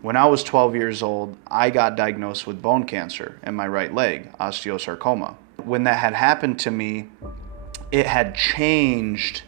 When I was 12 years old, I got diagnosed with bone cancer in my right leg, osteosarcoma. When that had happened to me, it had changed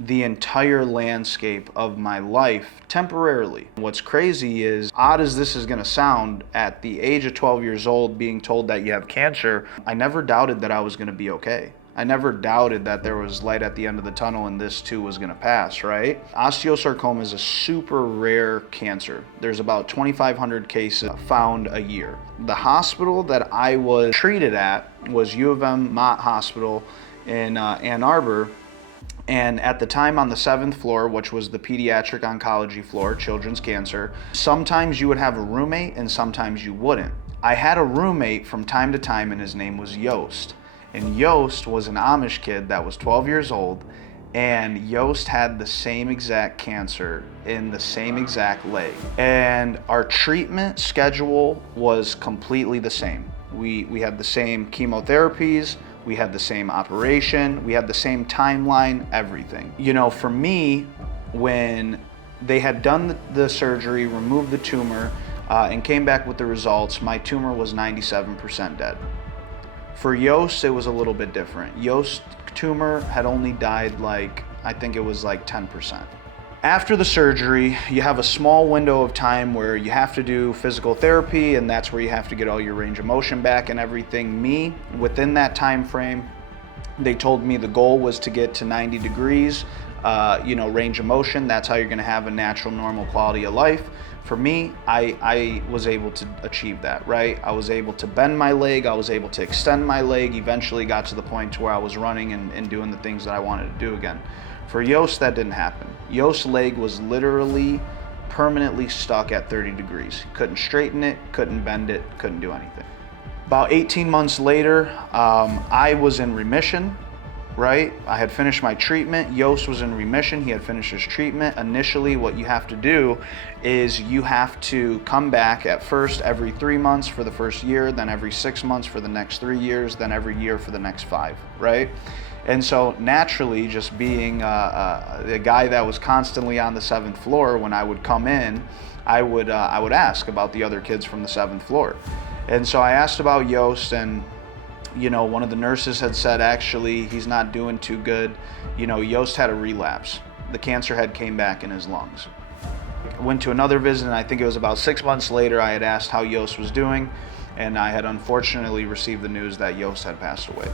the entire landscape of my life temporarily. What's crazy is, odd as this is gonna sound, at the age of 12 years old, being told that you have cancer, I never doubted that I was gonna be okay. I never doubted that there was light at the end of the tunnel and this too was gonna pass, right? Osteosarcoma is a super rare cancer. There's about 2,500 cases found a year. The hospital that I was treated at was U of M Mott Hospital in Ann Arbor. And at the time on the 7th floor, which was the pediatric oncology floor, children's cancer, sometimes you would have a roommate and sometimes you wouldn't. I had a roommate from time to time and his name was Yost. And Yost was an Amish kid that was 12 years old, and Yost had the same exact cancer in the same exact leg. And our treatment schedule was completely the same. We had the same chemotherapies, we had the same operation, we had the same timeline, everything. You know, for me, when they had done the surgery, removed the tumor, and came back with the results, my tumor was 97% dead. For Yost, it was a little bit different. Yost's tumor had only died I think it was 10%. After the surgery, you have a small window of time where you have to do physical therapy, and that's where you have to get all your range of motion back and everything. Me, within that time frame, they told me the goal was to get to 90 degrees, range of motion. That's how you're gonna have a natural, normal quality of life. For me, I was able to achieve that, right? I was able to bend my leg, I was able to extend my leg, eventually got to the point to where I was running and doing the things that I wanted to do again. For Yost, that didn't happen. Yost's leg was literally permanently stuck at 30 degrees. Couldn't straighten it, couldn't bend it, couldn't do anything. About 18 months later, I was in remission, right? I had finished my treatment. Yost was in remission, he had finished his treatment. Initially, what you have to do is you have to come back at first every 3 months for the first year, then every 6 months for the next 3 years, then every year for the next 5, right? And so naturally, just being a guy that was constantly on the 7th floor, when I would come in, I would ask about the other kids from the 7th floor. And so I asked about Yost, and one of the nurses had said, actually, he's not doing too good. Yost had a relapse. The cancer had came back in his lungs. I went to another visit, and I think it was about 6 months later, I had asked how Yost was doing, and I had unfortunately received the news that Yost had passed away.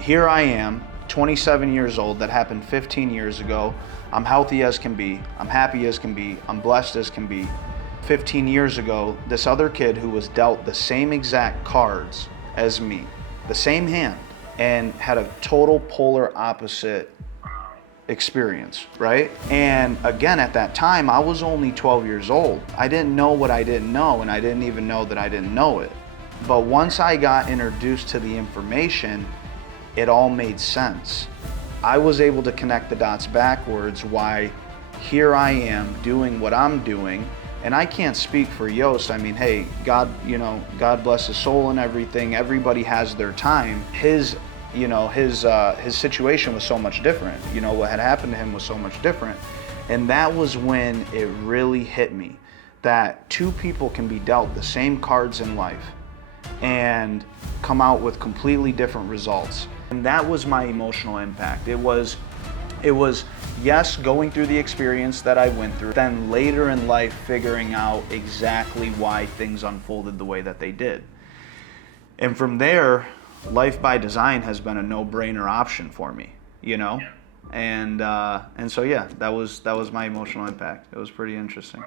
Here I am, 27 years old, that happened 15 years ago. I'm healthy as can be, I'm happy as can be, I'm blessed as can be. 15 years ago, this other kid who was dealt the same exact cards as me, the same hand, and had a total polar opposite experience, right? And again, at that time, I was only 12 years old. I didn't know what I didn't know, and I didn't even know that I didn't know it. But once I got introduced to the information, it all made sense. I was able to connect the dots backwards, why here I am doing what I'm doing. And I can't speak for Yost. I mean, hey, God bless his soul and everything. Everybody has their time. His situation was so much different. What had happened to him was so much different. And that was when it really hit me that two people can be dealt the same cards in life and come out with completely different results. And that was my emotional impact. It was, yes, going through the experience that I went through, then later in life figuring out exactly why things unfolded the way that they did. And from there, Life by Design has been a no-brainer option for me, And so yeah, that was my emotional impact. It was pretty interesting.